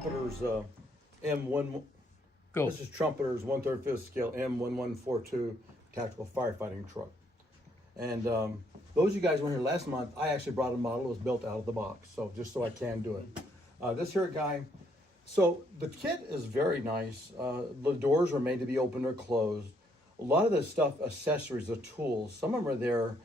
Trumpeter's M1. Go. This is Trumpeter's 1/3 scale M1142 tactical firefighting truck. And those of you guys were here last month, I actually brought a model that was built out of the box, so just so I can do it. This here guy, so the kit is very nice. The doors are made to be opened or closed. A lot of the stuff, accessories, the tools, some of them are there.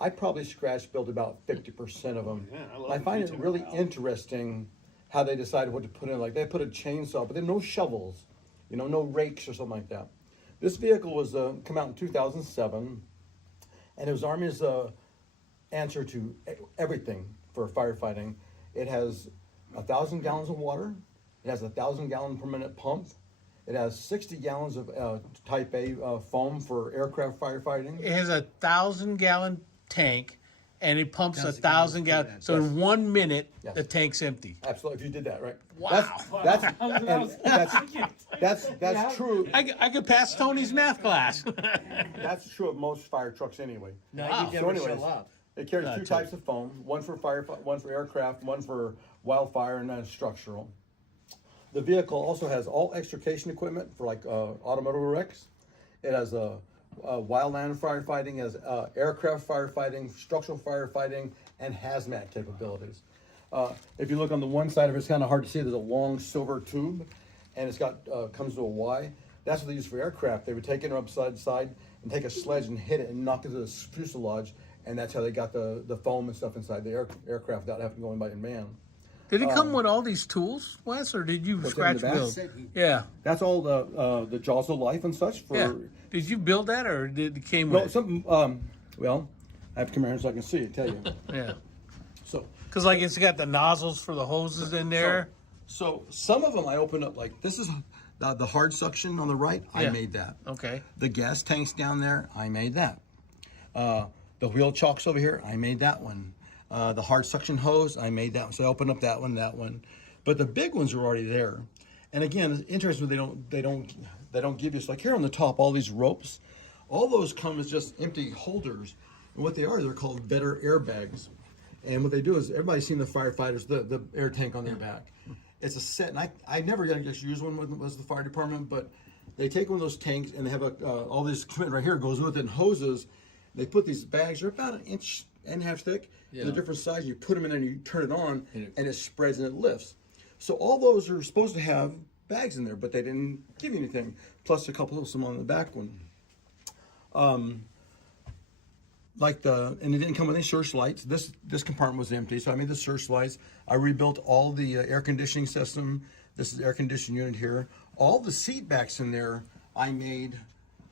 I probably scratch built about 50% of them. Yeah, I love I the find it detail really now. interesting how they decided what to put in. Like they put a chainsaw, but then no shovels, you know, no rakes or something like that. This vehicle was come out in 2007, and it was Army's answer to everything for firefighting. It has 1,000 gallons of water. It has a 1,000-gallon per minute pump. It has 60 gallons of Type A foam for aircraft firefighting. It has 1,000-gallon tank, and it pumps 1,000 gallons. So Yes. in 1 minute, Yes. the tank's empty. Absolutely, if you did that, right? Wow. That's true. I could pass Tony's math class. That's true of most fire trucks anyway. No, Wow. you So never anyways, show up. it carries two That's types of foam, one for one for aircraft, one for wildfire, and then structural. The vehicle also has all extrication equipment for like automotive wrecks. It has wildland firefighting, it has aircraft firefighting, structural firefighting, and hazmat capabilities. If you look on the one side of it, it's kind of hard to see. There's a long silver tube, and it's got comes to a Y. That's what they use for aircraft. They would take it upside side and take a sledge and hit it and knock it to the fuselage, and that's how they got the foam and stuff inside the aircraft without having to go in by man. Did it come with all these tools, Wes, or did you What's scratch in the back? build? Yeah, That's all the jaws of life and such for. yeah. Did you build that, or did it came No, with something. Well, I have to come here so I can see it. Tell you. it? Yeah. So, Because, like, it's got the nozzles for the hoses in there. so some of them I open up like this is the hard suction on the right. I Yeah. made that. Okay. The gas tanks down there. I made that. The wheel chocks over here. I made that one. The hard suction hose. I made that one. So I opened up that one. But the big ones are already there. And again, it's interesting. They don't give you. It's like here on the top, all these ropes. All those come as just empty holders. And what they are, they're called better airbags. And what they do is, everybody's seen the firefighters, the air tank on their back. It's a set, and I never got to just use one when it was the fire department, but they take one of those tanks and they have all this equipment right here goes with it and hoses. They put these bags, they're about 1.5 inches thick, Yeah. they're different sizes. You put them in there and you turn it on, and it spreads and it lifts. So all those are supposed to have bags in there, but they didn't give you anything. Plus a couple of some on the back one. And it didn't come with any searchlights. This compartment was empty, so I made the searchlights. I rebuilt all the air conditioning system. This is the air conditioning unit here. All the seat backs in there I made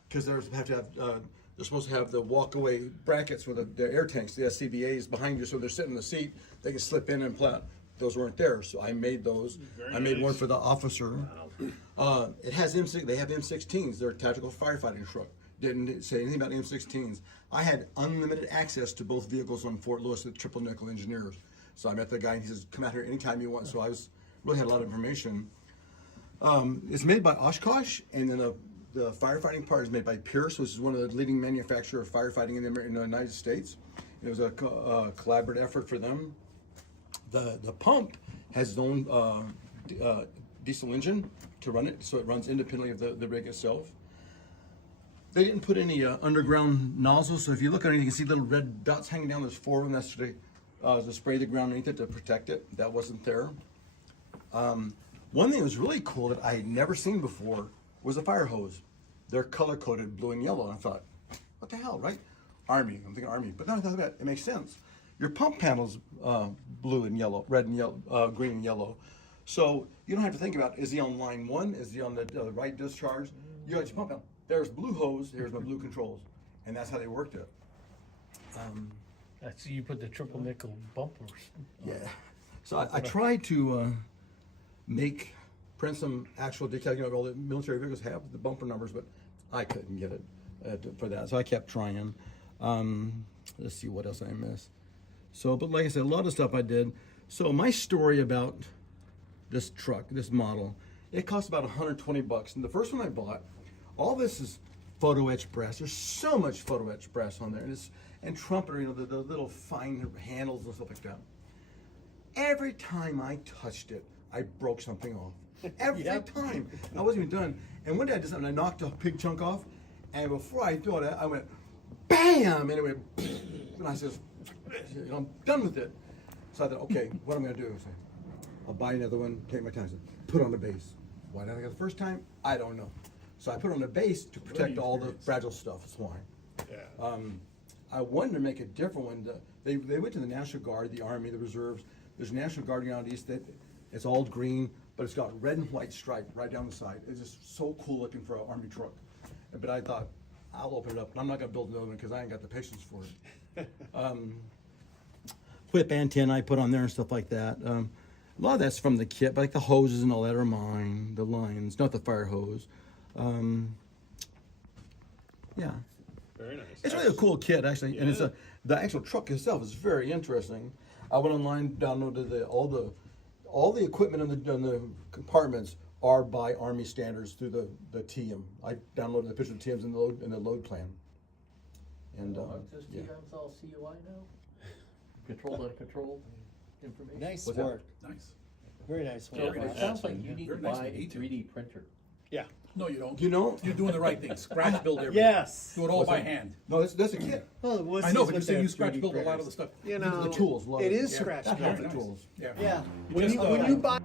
because they're supposed to have the walk-away brackets with the air tanks, the SCBAs behind you, so they're sitting in the seat. They can slip in and plant. Those weren't there, so I made those. I made one for the officer. It has M6. They have M16s. They're a tactical firefighting truck. Didn't say anything about M16s. I had unlimited access to both vehicles on Fort Lewis at Triple Nickel Engineers. So I met the guy and he says, come out here anytime you want. So I really had a lot of information. It's made by Oshkosh, and then the firefighting part is made by Pierce, which is one of the leading manufacturers of firefighting in the United States. It was a collaborative effort for them. The pump has its own diesel engine to run it, so it runs independently of the rig itself. They didn't put any underground nozzles, so if you look at it, you can see little red dots hanging down. There's 4 of them. That's to spray the ground underneath it to protect it. That wasn't there. One thing that was really cool that I had never seen before was a fire hose. They're color-coded blue and yellow, and I thought, what the hell, right? Army, I'm thinking Army, but no, it's not that. It makes sense. Your pump panel's blue and yellow, red and yellow, green and yellow. So you don't have to think about, is he on line 1? Is he on the right discharge? You got your pump panel. There's blue hose, here's my blue controls. And that's how they worked it. That's you put the triple nickel bumpers. Yeah. So I tried to print some actual detail. You know, all the military vehicles have the bumper numbers, but I couldn't get it for that. So I kept trying. Let's see what else I missed. So, but like I said, a lot of stuff I did. So my story about this truck, this model, it cost about $120. And the first one I bought, all this is photo etch brass. There's so much photo etch brass on there, and Trumpeter, you know, the little fine handles and stuff like that. Every time I touched it, I broke something off. Every time. I wasn't even done. And one day I did something, I knocked a big chunk off, and before I threw it, I went, BAM! And it went, and I says, I'm done with it. So I thought, okay, what am I gonna do? I said, I'll buy another one, take my time. I said, put it on the base. Why did I get it the first time? I don't know. So I put it on the base to protect all the fragile stuff. That's why. Yeah. I wanted to make a different one. They went to the National Guard, the Army, the Reserves. There's a National Guard around East that it's all green, but it's got red and white stripe right down the side. It's just so cool looking for an Army truck. But I thought, I'll open it up, and I'm not gonna build another one because I ain't got the patience for it. Whip antenna I put on there and stuff like that. A lot of that's from the kit, but like the hoses and all that are mine. The lines, not the fire hose. Yeah. Very nice. It's really a cool kit, actually, and it's the actual truck itself is very interesting. I went online, downloaded all the equipment in the compartments are by Army standards through the TM. I downloaded the picture of the TMs in the load plan. And Aren't those yeah. TMs all CUI now? Controlled, uncontrolled information? Nice What's that? work. Nice. Very nice So work. it sounds like you need to Very nice buy a detail. 3D printer. Yeah. No, you don't. You know, You're doing the right thing. Scratch build everything. Yes. Do it all What's by that? hand. no, that's a kit. Well, what's I know, this but you with say their you scratch 3D build a lot of printers? the stuff. You The know, tools, love it is Yeah. scratch That's built. half the tools. Yeah. Yeah. You When just, you, when you buy